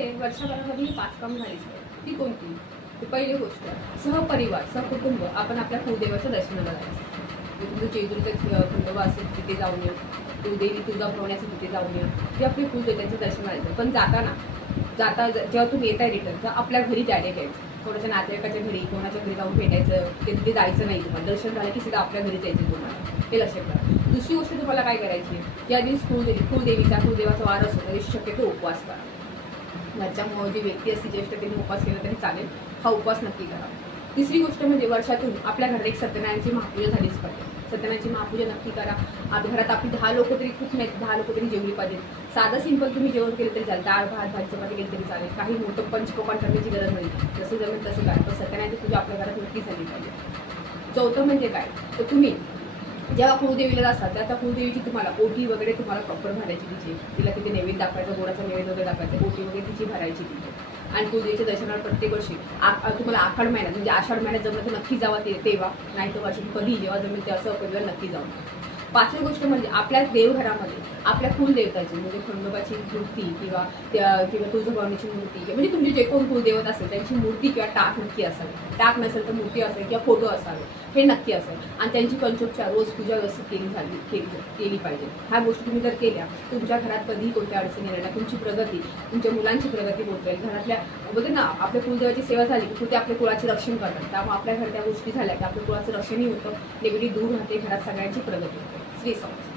वर्षामध्ये वर्षभरामध्ये 5 कामं झालीच नाही. ती कोणती? ती पहिली गोष्ट सहपरिवार सहकुटुंब आपण आपल्या कुलदेवाच्या दर्शनाला जायचं. तुमचं जेजुरीचं खंडोबा असेल तिथे जाऊन या, कुलदेवी तुळजाभवानी असेल तिथे जाऊन या, जे आपले कुलदेवतांचं दर्शन करायचं. पण जेव्हा तुम्ही येताय रिटर्न तर आपल्या घरी डायरेक्ट यायचं. थोडंसं नातेवाईकाच्या घरी कोणाच्या घरी जाऊन भेटायचं, तिथे जायचं नाही. तुम्हाला दर्शन झालं की सीधा आपल्या घरी जायचं तुम्हाला, हे लक्षात ठेवा. दुसरी गोष्ट तुम्हाला काय करायची, ज्या दिवशी कुलदेवाचा वार असतो त्या दिवशी शक्यतो उपवास करा. घरच्यामुळे जी व्यक्ती असते ज्येष्ठ त्यांनी उपवास केला तरी चालेल, हा उपवास नक्की करा. तिसरी गोष्ट म्हणजे वर्षातून आपल्या घरात एक सत्यनारायणची महापूजा झालीच पाहिजे. सत्यनारायणची महापूजा नक्की करा. घरात आपली 10 लोक तरी खूप नाही, 10 लोक तरी जेवली पाहिजेत. साधं सिंपल तुम्ही जेवण केलं तरी चालेल, डाळ भात भाजी चपाती केली तरी चालेल. काही मोठं पंचपक्वान्न करण्याची गरज नाही, जसं जमेल तसं करा. पण सत्यनारायणची पूजा आपल्या घरात नक्की झाली पाहिजे. चौथं म्हणजे काय, तर तुम्ही जेव्हा कुलदेवीला जातात त्या कुलदेवीची तुम्हाला ओटी वगैरे तुम्हाला प्रॉपर भरायची, तिला तिथे नैवेद्य दाखवायचं, गोडाचा नैवेद्य वगैरे दाखवायचं, ओटी वगैरे तिची भरायची तिथे. आणि कुलदेवीच्या दर्शनाला प्रत्येक वर्षी तुम्हाला आषाढ महिन्यात म्हणजे आषाढ महिन्यात जमलं तर नक्की जावा तेव्हा, नाही तर वर्षी कधी जेव्हा जमेल ते असं परिवार नक्की जाऊ. पाचवी गोष्ट म्हणजे आपल्या देवघरामध्ये आपल्या कुलदेवताची म्हणजे खंडोबाची मूर्ती किंवा तुळजाभवानीची मूर्ती म्हणजे तुमचे जे कोण कुलदेवत असेल त्यांची मूर्ती किंवा टाक नक्की असावी. टाक नसेल तर मूर्ती असेल किंवा फोटो असावे, हे नक्की असेल. आणि त्यांची पंचोपचार रोज पूजा व्यवस्थित केली पाहिजे. ह्या गोष्टी तुम्ही जर केल्या तुमच्या घरात कधीही कोणत्या अडचणी येणार नाही. तुमची प्रगती, तुमच्या मुलांची प्रगती होत राहील. घरातल्या बोलते ना आपल्या कुलदेवाची सेवा झाली की ते आपल्या कुळाचे रक्षण करतात. त्यामुळे आपल्या घरात त्या गोष्टी झाल्या की आपल्या कुळाचं रक्षणही होतं, निगडीत दूर राहते, घरात सगळ्यांची प्रगती होते. श्री स्वामी.